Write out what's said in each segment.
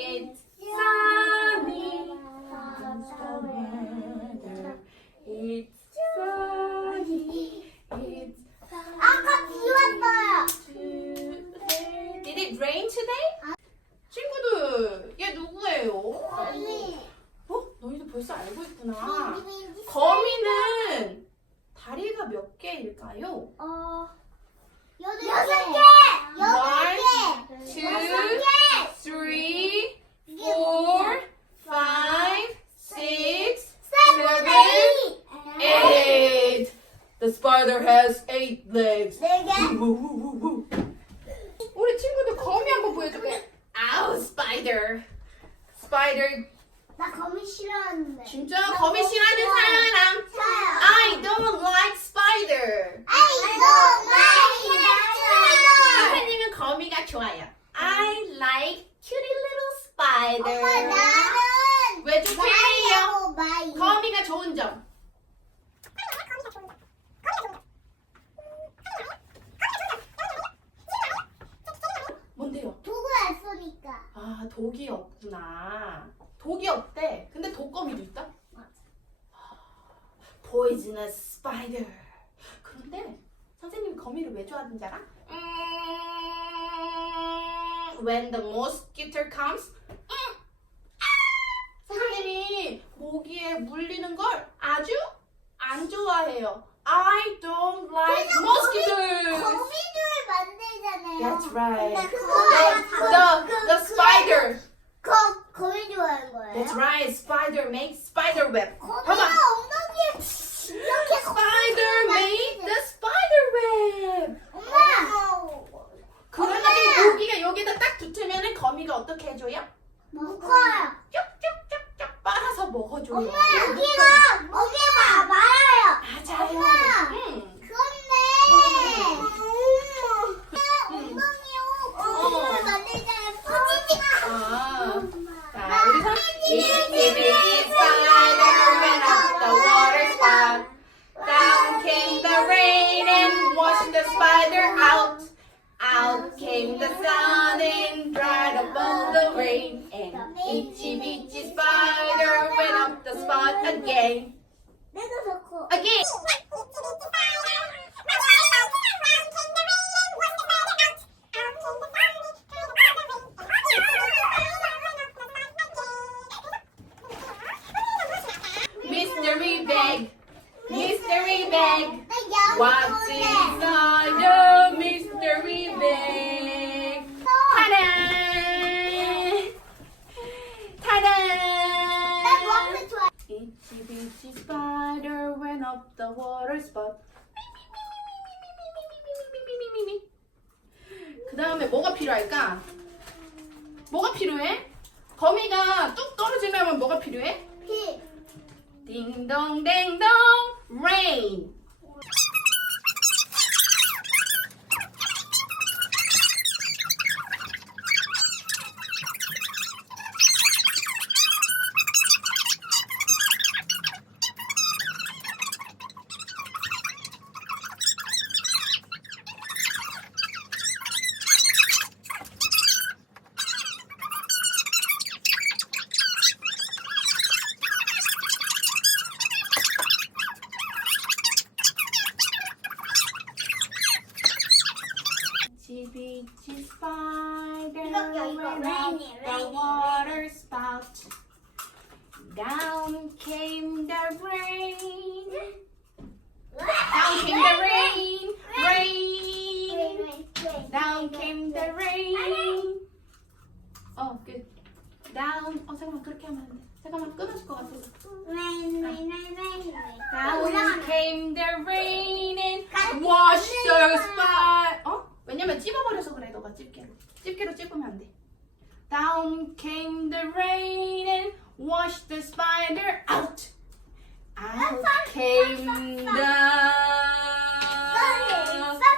It's sunny. How's the weather? It's sunny. It's 아까 비 왔어요. today. Did it rain today? 친구들, 얘 누구예요? 언니. 너희도 벌써 알고 있구나. 거미는 다리가 몇 개일까요? 8개. 1, 2, 3, 4, 5, 6, 7, 8. The spider has 8 legs. 4개. 우리 친구들 거미 한번 보여줄게. 아우, spider. Spider. 나 거미 싫어하는데. 진짜 거미 싫어하는 사람. I don't like spider. 선생님은 거미가 좋아요. I like cutie little spider. 엄마 나는 왜 좋겠네요? 마이. 거미가 좋은 점. 뭔데요? 독을 안 쏘니까. 아, 독이 없구나. 독이 없대. 근데 독거미도 있다? 맞아. Poisonous spider. 그런데 선생님이 거미를 왜 좋아하는지 알아? When the mosquito comes. 선생님이 모기에 물리는 걸 아주 안 좋아해요. I don't like mosquitoes. 거미줄을 만들잖아요. That's right. 근데 그거 The spider. 거미 좋아하는 거예요? That's right. Spider makes spider web. 거미가 봐봐. 엉덩이에 이렇게 Spider made the spider web. 엄마. 그러면 모기가 여기다 딱 붙으면 거미가 어떻게 해줘요? 묶어요. 쭉쭉쭉쭉 빨아서 먹어줘요. 엄마 여기가 말아요. 맞아요. 엄마. 응. 그런데 엉덩이로 거미를 만들잖아요. 뿌지지가. 아. 자, 우리 선 Itsy bitsy spider went up the water spout. Down came the rain and washed the spider out. Out came the sun and dried up all the rain. And Itsy bitsy spider went up the spout again. 내가 좋고. Again. Mystery bag. Mystery bag. What's inside the mystery bag? Ta-da! Ta-da! Itsy bitsy spider went up the water spout. 그 다음에 뭐가 필요할까? 뭐가 필요해? 거미가 뚝 떨어지려면 뭐가 필요해? 피. 딩동댕동 rain. Itsy bitsy spider 이거, went rainy, up the rainy, water spout. Down came the rain. Down came the rain. Rain. Down came the rain. Good. Down. 잠깐만 그렇게 하면 안 돼. 잠깐만 끊어질 것 같아서. Down came the rain and washed the spider. 왜냐면 찝어버려서 그래. 너가 집게로 찝으면 안 돼. Down came the rain and washed the spider out. Out came the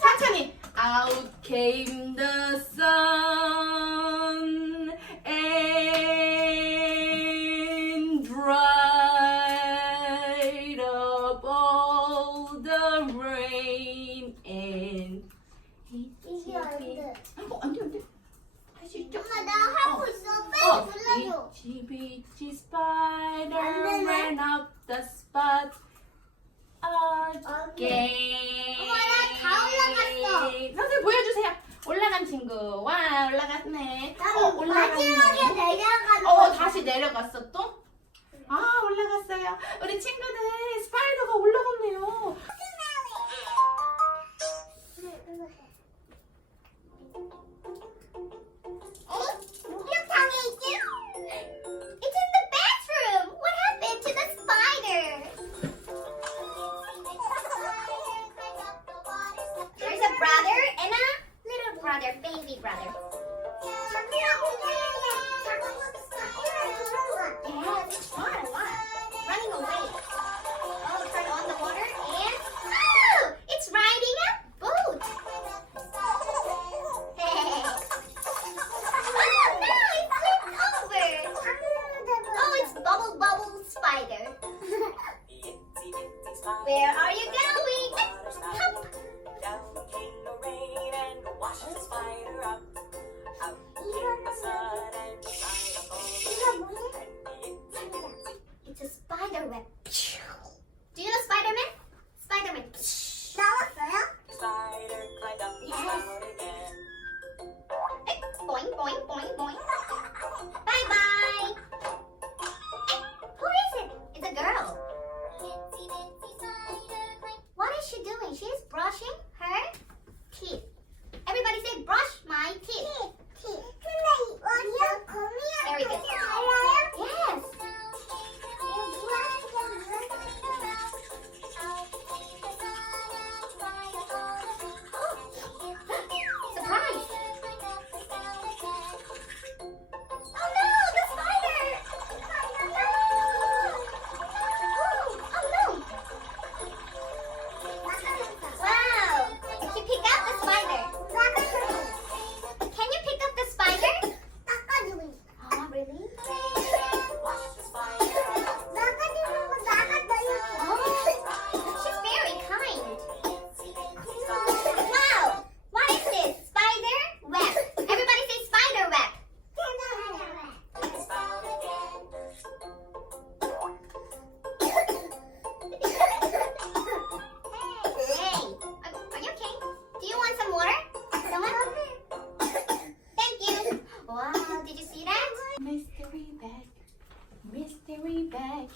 천천히. Out came the sun and dried up all the rain and 이게 안 돼. 안 돼. 할 수 있죠? 엄마 나 하고 있어. 빨리 있네. 마지막에 올라갔네. 내려가는 다시 내려갔어 또? 올라갔어요. 우리 친구들 스파이더가 올라갔네요. 목욕탕에 있지? It's in the bathroom. What happened to the spider? There's a brother and a little brother, baby brother. Yes, it's fun a lot. Running away. Turn on the water and it's riding a boat. It's bubble bubble spider. Where are you going? Hop. Down came the rain and washed the spider out. Out came the sun and dried up all the rain. It's a spider web. Do you know Spider-Man? Spider-Man. 나왔어요? Spider climbed up the spout again. Boing, boing, boing, boing. Bye bye. Who is it? It's a girl. What is she doing? She's brushing her teeth. Everybody say, brush my teeth. Very good. Yes. Surprise. Oh no, the spider! Oh no! Wow! Did you pick up the spider? Can you pick up the spider? Oh, really? Washed the spider out. Oh, she's very kind. Wow! What is this? Spider web. Everybody say spider web. Spout again. Hey, are you okay? Do you want some water? Someone? Thank you. Wow, did you see that? Mystery bag, mystery bag.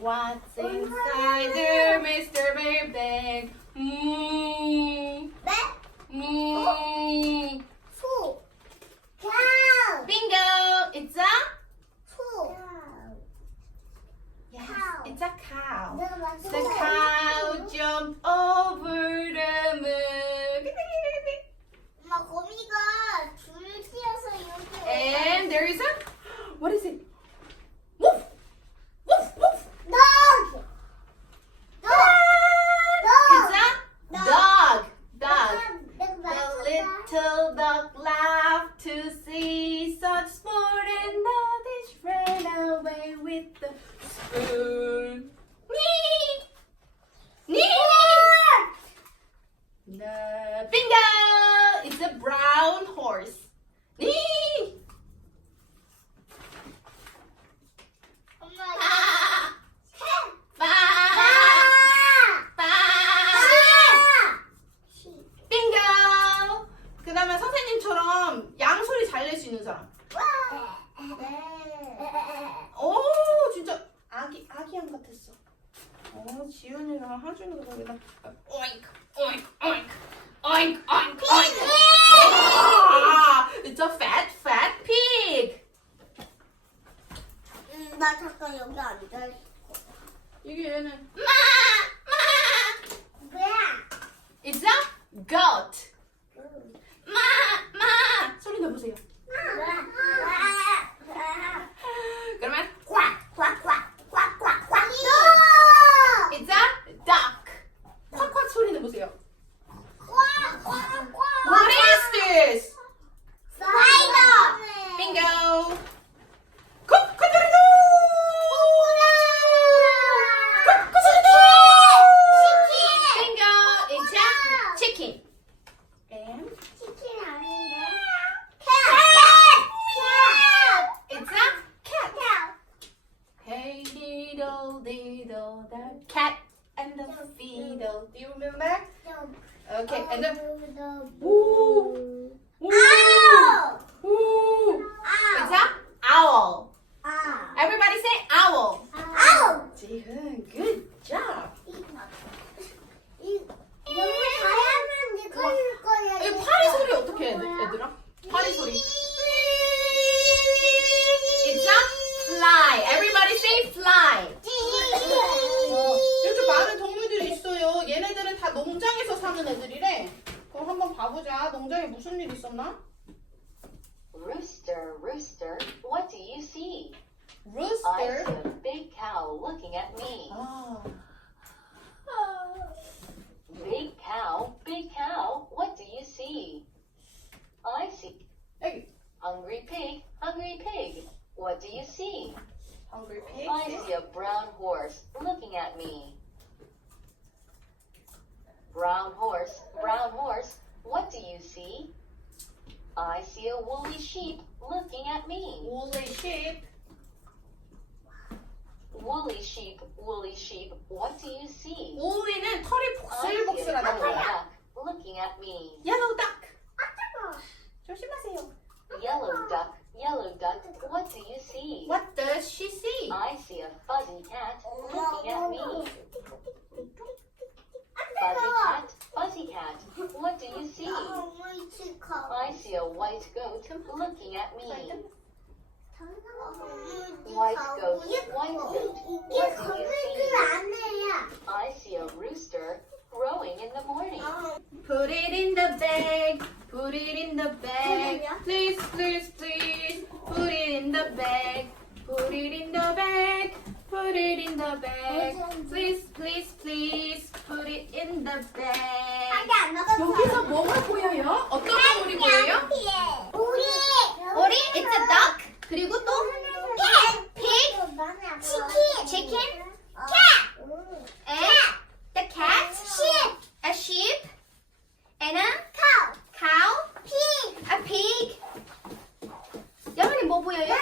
What's inside the mystery bag? Bingo! It's a yes, it's a cow. The cow jumped over the moon. 엄마 거미가 줄을 씌어서 이렇게 And there is a what is it? Woof! Woof! Woof! dog. It's a dog. Dog. The little dog laughed to see such sport and knowledge ran away with the spoon. Nee! Nee! The bingo! It's a brown horse. Nee! 엄마 아! 빠! 빠! 빙고! 그 다음에 선생님처럼 양소리 잘 낼 수 있는 사람. 오, 진짜 아기양 같았어. 지훈이랑 하준이가 거기다 오잉크, 오잉크, 오잉크, 오잉크, 오잉크, 오잉크. It's a fat pig. 나 잠깐 여기 앉아 있어. 이게 얘는 뭐야? It's a goat. 소리 내보세요. 그러면 꽉. It's a duck. 콱콱 소리 내보세요. What is this? Bingo. 코코도리도. Bingo. It's a chicken. And it's a cat. Hey diddle diddle, the cat and the fiddle. Do you remember? Okay, and then woo, woo, woo. 하는 애들이래. 그럼 한번 봐보자. 농장에 무슨 일 있었나? Rooster, rooster, what do you see? I Rooster. see a big cow looking at me. 아, Big cow, what do you see? I see 여기. hungry pig, what do you see? Hungry pig. I see a brown horse looking at me. Brown horse, what do you see? I see a woolly sheep looking at me. Woolly sheep. Woolly sheep, what do you see? woolly는 털이 I see a 복슬복슬하다는 yellow 거야. duck looking at me. Yellow duck. 조심하세요. Yellow duck, what do you see? What does she see? I see a fuzzy cat looking at me. Fuzzy cat, what do you see? I see a white goat looking at me. White goat, what do you see? I see a rooster crowing in the morning. Put it in the bag. Put it in the bag. Please, please, please. Put it in the bag. Put it in the bag. Put it in the bag. Please, please, please. Put it in the bag. 여기서 뭐가 보여요? 어떤 동물이 보여요? 오리, it's a duck. 그리고 또 pig, chicken, cat, and the cat, a sheep, and a cow, a pig. 여러분이 뭐 보여요?